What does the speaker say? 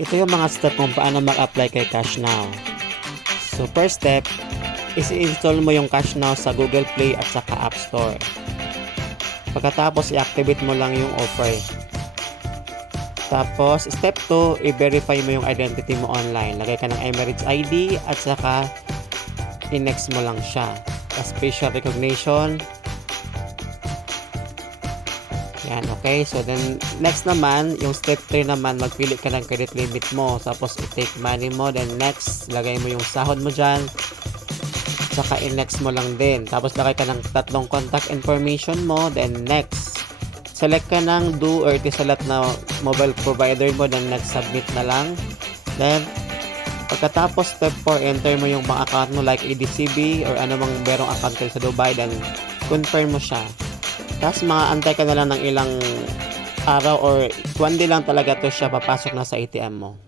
Ito yung mga step kung paano mag-apply kay Cash Now. So first step is i-install mo yung Cash Now sa Google Play at saka App Store. Pagkatapos i-activate mo lang yung offer. Tapos step 2, i-verify mo yung identity mo online. Lagay ka ng Emirates ID at saka i-next mo lang siya. Tapos facial recognition. Yan, okay. So then next naman, yung step 3 naman, magpili ka ng credit limit mo. Tapos i-take money mo. Then next, lagay mo yung sahod mo dyan. Saka i-next mo lang din. Tapos lagay ka ng tatlong contact information mo. Then next, select ka ng do or select na mobile provider mo. Then next, submit na lang. Then pagkatapos step 4, enter mo yung bank account mo like ADCB or ano mang merong account kayo sa Dubai. Then confirm mo siya. Tapos mga antay ka na lang ng ilang araw or 1 day lang talaga to siya papasok na sa ATM mo.